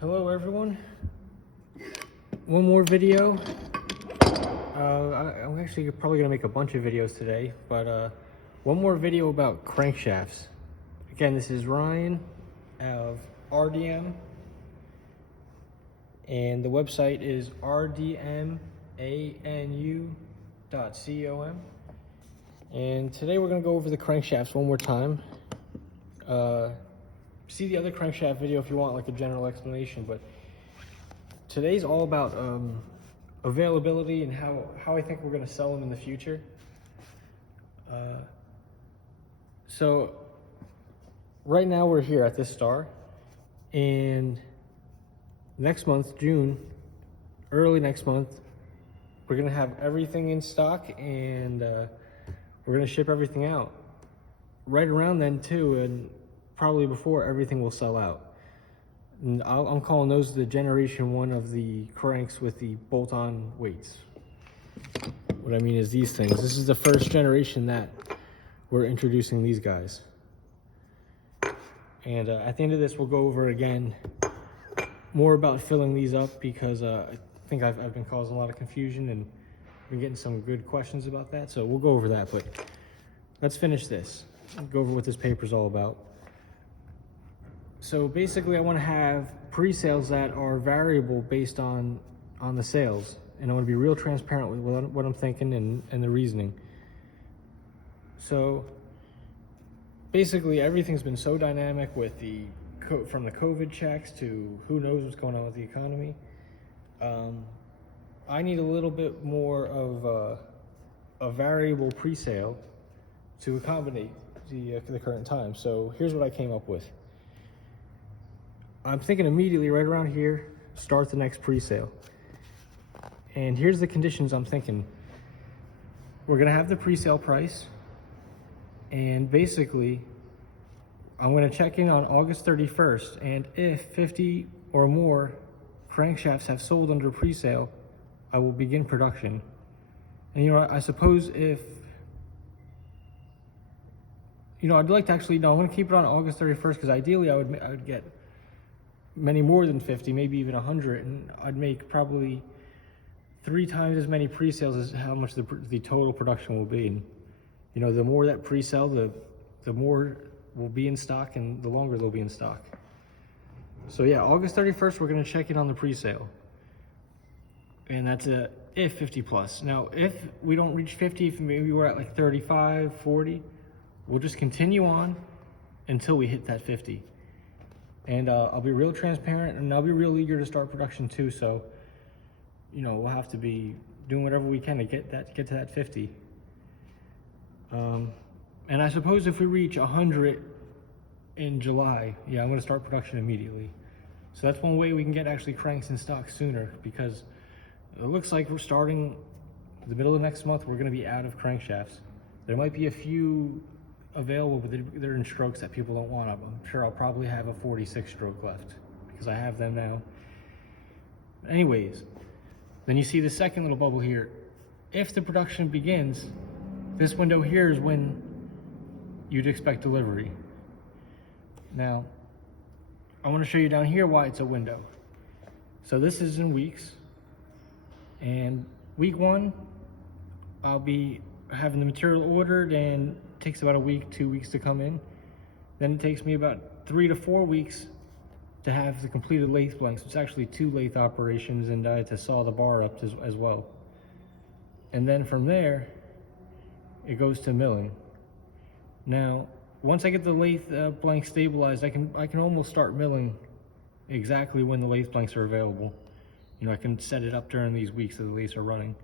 Hello everyone. One more video. I'm actually probably gonna make a bunch of videos today, but one more video about crankshafts. Again, this is Ryan of RDM, and the website is rdmanu.com. And today we're gonna go over the crankshafts one more time. See the other crankshaft video if you want like a general explanation, but today's all about availability and how I think we're going to sell them in the future. So right now we're here at this star, and next month, June, early next month, we're going to have everything in stock, and we're going to ship everything out right around then too, and probably before everything will sell out. And I'm calling those the generation 1 of the cranks with the bolt-on weights. What I mean is these things. This is the first generation that we're introducing these guys. And at the end of this, we'll go over again more about filling these up, because I think I've been causing a lot of confusion and been getting some good questions about that. So we'll go over that, but let's finish this. Go over what this paper's all about. So basically I want to have pre-sales that are variable based on the sales, and I want to be real transparent with what I'm thinking and the reasoning. So basically everything's been so dynamic with from the COVID checks to who knows what's going on with the economy. I need a little bit more of a variable pre-sale to accommodate the current time. So here's what I came up with. I'm thinking immediately right around here, start the next pre-sale. And here's the conditions I'm thinking. We're gonna have the pre-sale price, and basically I'm gonna check in on August 31st, and if 50 or more crankshafts have sold under pre-sale, I will begin production. And I suppose if, I'd like to actually, no, I'm gonna keep it on August 31st, because ideally I would get many more than 50, maybe even 100, and I'd make probably 3 times as many pre-sales as how much the total production will be. And the more that pre-sell, the more will be in stock, and the longer they'll be in stock. So yeah, August 31st, we're going to check in on the pre-sale, and that's if 50 plus. Now if we don't reach 50, if maybe we're at like 35, 40, we'll just continue on until we hit that 50. And I'll be real transparent, and I'll be real eager to start production too. So, we'll have to be doing whatever we can to get to that 50. And I suppose if we reach 100 in July, yeah, I'm going to start production immediately. So that's one way we can get actually cranks in stock sooner, because it looks like we're starting the middle of next month. We're going to be out of crankshafts. There might be a few available, but they're in strokes that people don't want. I'm sure I'll probably have a 46 stroke left, because I have them now. Anyways, then you see the second little bubble here. If the production begins, this window here is when you'd expect delivery. Now, I want to show you down here why it's a window. So this is in weeks, and week 1, I'll be having the material ordered, and it takes about a week, 2 weeks to come in. Then it takes me about 3 to 4 weeks to have the completed lathe blanks. It's actually 2 lathe operations, and I had to saw the bar up as well. And then from there, it goes to milling. Now, once I get the lathe blank stabilized, I can almost start milling exactly when the lathe blanks are available. I can set it up during these weeks that the lathes are running.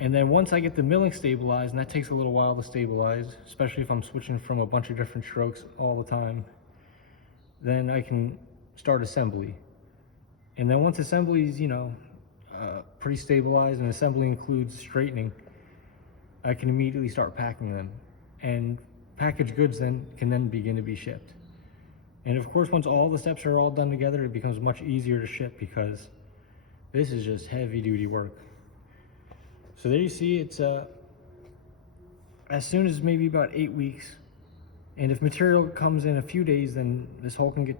And then once I get the milling stabilized, and that takes a little while to stabilize, especially if I'm switching from a bunch of different strokes all the time, then I can start assembly. And then once assembly is, pretty stabilized, and assembly includes straightening, I can immediately start packing them. And packaged goods can then begin to be shipped. And of course, once all the steps are all done together, it becomes much easier to ship, because this is just heavy duty work. So there you see, it's as soon as maybe about 8 weeks. And if material comes in a few days, then this whole can get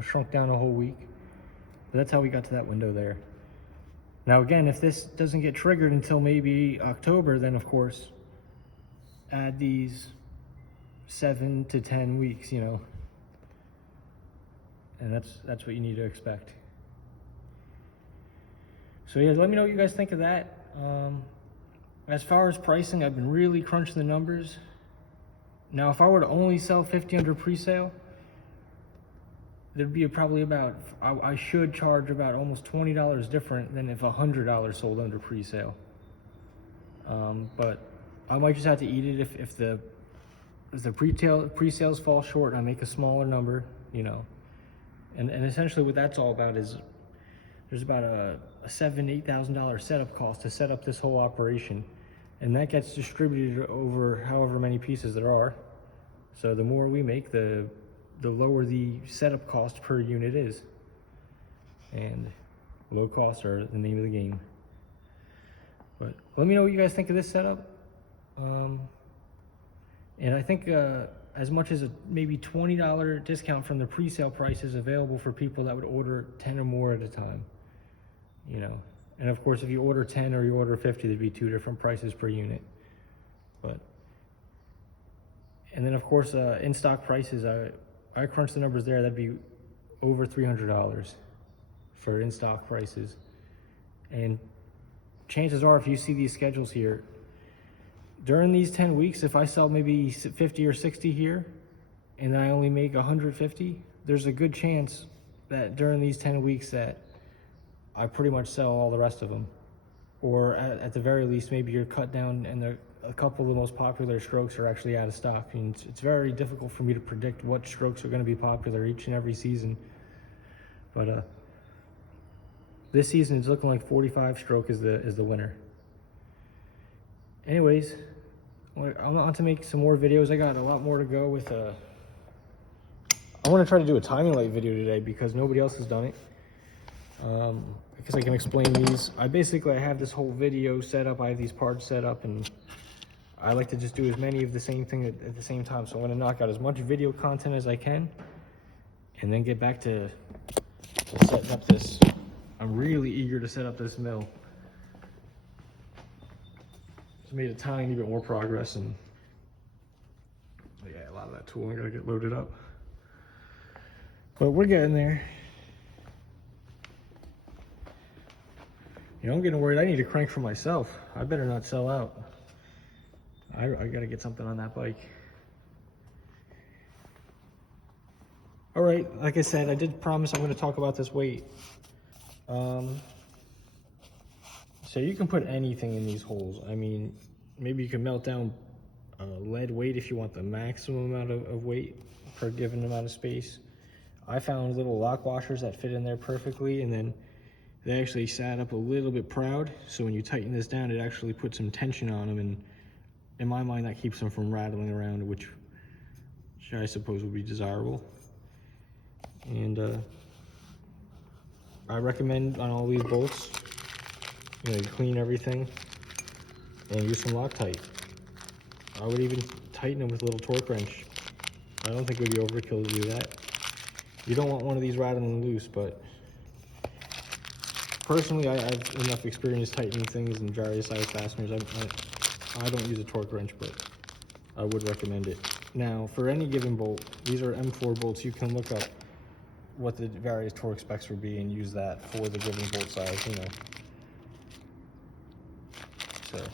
shrunk down a whole week. But that's how we got to that window there. Now again, if this doesn't get triggered until maybe October, then of course add these 7 to 10 weeks, and that's what you need to expect. So yeah, let me know what you guys think of that. As far as pricing, I've been really crunching the numbers. Now, if I were to only sell 50 under pre-sale, there'd be probably about, I should charge about almost $20 different than if $100 sold under pre-sale. But I might just have to eat it if the pre-sales fall short and I make a smaller number, And essentially what that's all about is there's about a $7,000 to $8,000 setup cost to set up this whole operation. And that gets distributed over however many pieces there are. So the more we make, the lower the setup cost per unit is. And low costs are the name of the game. But let me know what you guys think of this setup. And I think as much as a maybe $20 discount from the pre-sale price is available for people that would order 10 or more at a time. And of course, if you order 10 or you order 50, there'd be 2 different prices per unit. And then of course, in stock prices, I crunched the numbers there. That'd be over $300 for in stock prices. And chances are, if you see these schedules here, during these 10 weeks, if I sell maybe 50 or 60 here, and then I only make 150, there's a good chance that during these 10 weeks that I pretty much sell all the rest of them. Or at the very least, maybe you're cut down and a couple of the most popular strokes are actually out of stock. I mean, it's very difficult for me to predict what strokes are going to be popular each and every season. But this season it's looking like 45 stroke is the winner. Anyways, I'm on to make some more videos. I got a lot more to go with. I want to try to do a timing light video today because nobody else has done it. Because I can explain these. I have this whole video set up. I have these parts set up, and I like to just do as many of the same thing at the same time. So I'm going to knock out as much video content as I can, and then get back to setting up this. I'm really eager to set up this mill. Just made a tiny bit more progress, and yeah, a lot of that tooling gotta get loaded up. But we're getting there. I'm getting worried. I need a crank for myself. I better not sell out. I gotta get something on that bike. All right, like I said, I did promise I'm gonna talk about this weight. So you can put anything in these holes. I mean, maybe you can melt down lead weight if you want the maximum amount of weight per given amount of space. I found little lock washers that fit in there perfectly, and then they actually sat up a little bit proud, so when you tighten this down, it actually puts some tension on them, and in my mind, that keeps them from rattling around, which I suppose would be desirable. And I recommend on all these bolts, you clean everything and use some Loctite. I would even tighten them with a little torque wrench. I don't think it would be overkill to do that. You don't want one of these rattling loose, but personally, I have enough experience tightening things and various size fasteners. I don't use a torque wrench, but I would recommend it. Now, for any given bolt, these are M4 bolts. You can look up what the various torque specs would be and use that for the given bolt size, So.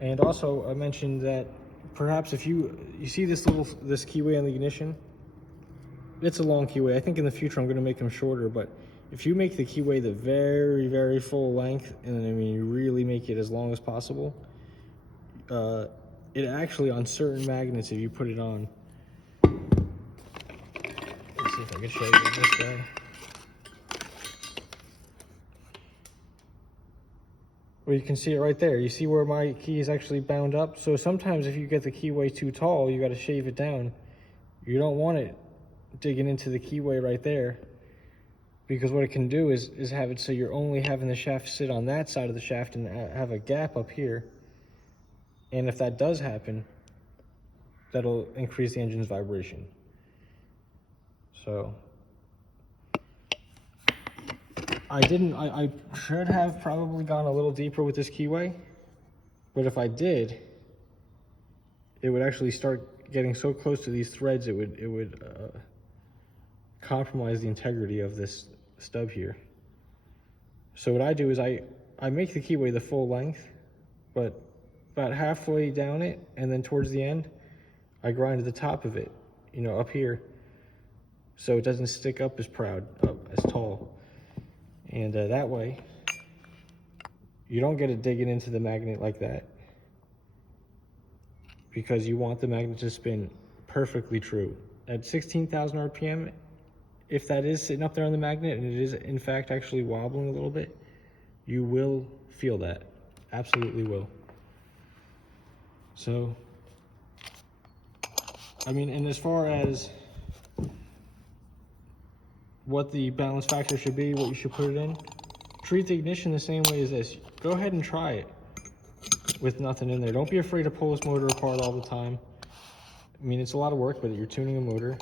And also, I mentioned that perhaps if you see this keyway on the ignition, it's a long keyway. I think in the future I'm going to make them shorter, but if you make the keyway the very, very full length, and you really make it as long as possible, it actually, on certain magnets, if you put it on, let's see if I can show you this guy. Well, you can see it right there. You see where my key is actually bound up? So sometimes if you get the keyway too tall, you got to shave it down. You don't want it digging into the keyway right there, because what it can do is have it so you're only having the shaft sit on that side of the shaft and have a gap up here. And if that does happen, that'll increase the engine's vibration. So I should have probably gone a little deeper with this keyway, but if I did, it would actually start getting so close to these threads, it would compromise the integrity of this stub here. So what I do is I make the keyway the full length, but about halfway down it, and then towards the end, I grind the top of it, you know, up here, so it doesn't stick up as tall. And that way, you don't get it digging into the magnet like that, because you want the magnet to spin perfectly true. At 16,000 RPM, if that is sitting up there on the magnet and it is in fact actually wobbling a little bit, you will feel that. Absolutely will. So, I mean, and as far as what the balance factor should be, what you should put it in, treat the ignition the same way as this. Go ahead and try it with nothing in there. Don't be afraid to pull this motor apart all the time. I mean, it's a lot of work, but you're tuning a motor.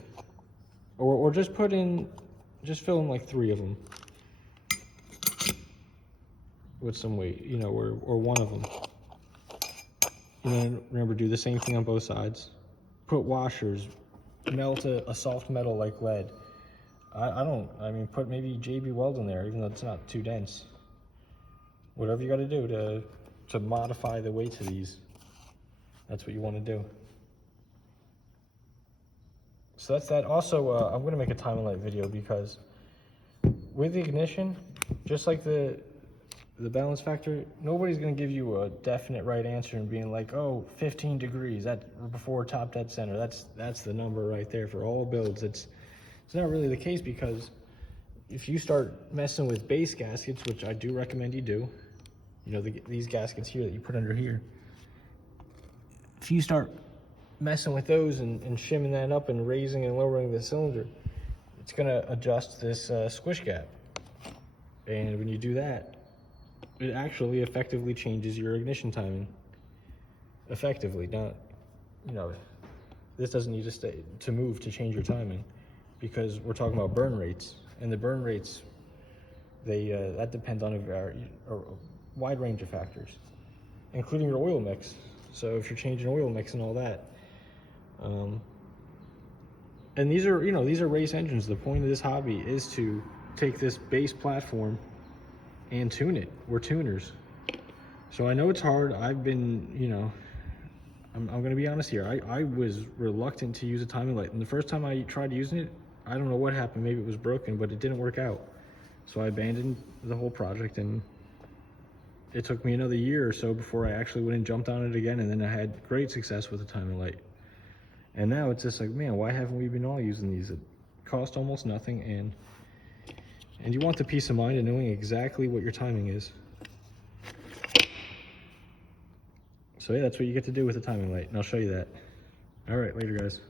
Or just fill in like 3 of them with some weight, you know, or 1 of them. And then remember, do the same thing on both sides. Put washers, melt a soft metal like lead. I mean, put maybe JB Weld in there, even though it's not too dense. Whatever you got to do to modify the weight to these, that's what you want to do. So that's that. Also, I'm going to make a time and light video, because with the ignition, just like the balance factor, nobody's going to give you a definite right answer and being like, oh, 15 degrees, that before top dead center, that's the number right there for all builds. It's not really the case, because if you start messing with base gaskets, which I do recommend you do, you know, these gaskets here that you put under here, if you start messing with those and shimming that up and raising and lowering the cylinder, it's going to adjust this squish gap. And when you do that, it actually effectively changes your ignition timing. Effectively, not, you know, this doesn't need to move to change your timing, because we're talking about burn rates, and the burn rates, that depends on a wide range of factors, including your oil mix. So if you're changing oil mix and all that, and these are race engines. The point of this hobby is to take this base platform and tune it. We're tuners. So I know it's hard. I've been, you know, I'm going to be honest here. I was reluctant to use a timing light. And the first time I tried using it, I don't know what happened. Maybe it was broken, but it didn't work out. So I abandoned the whole project, and it took me another year or so before I actually went and jumped on it again. And then I had great success with the timing light. And now it's just like, man, why haven't we been all using these? It cost almost nothing, and you want the peace of mind of knowing exactly what your timing is. So yeah, that's what you get to do with the timing light, and I'll show you that. All right, later guys.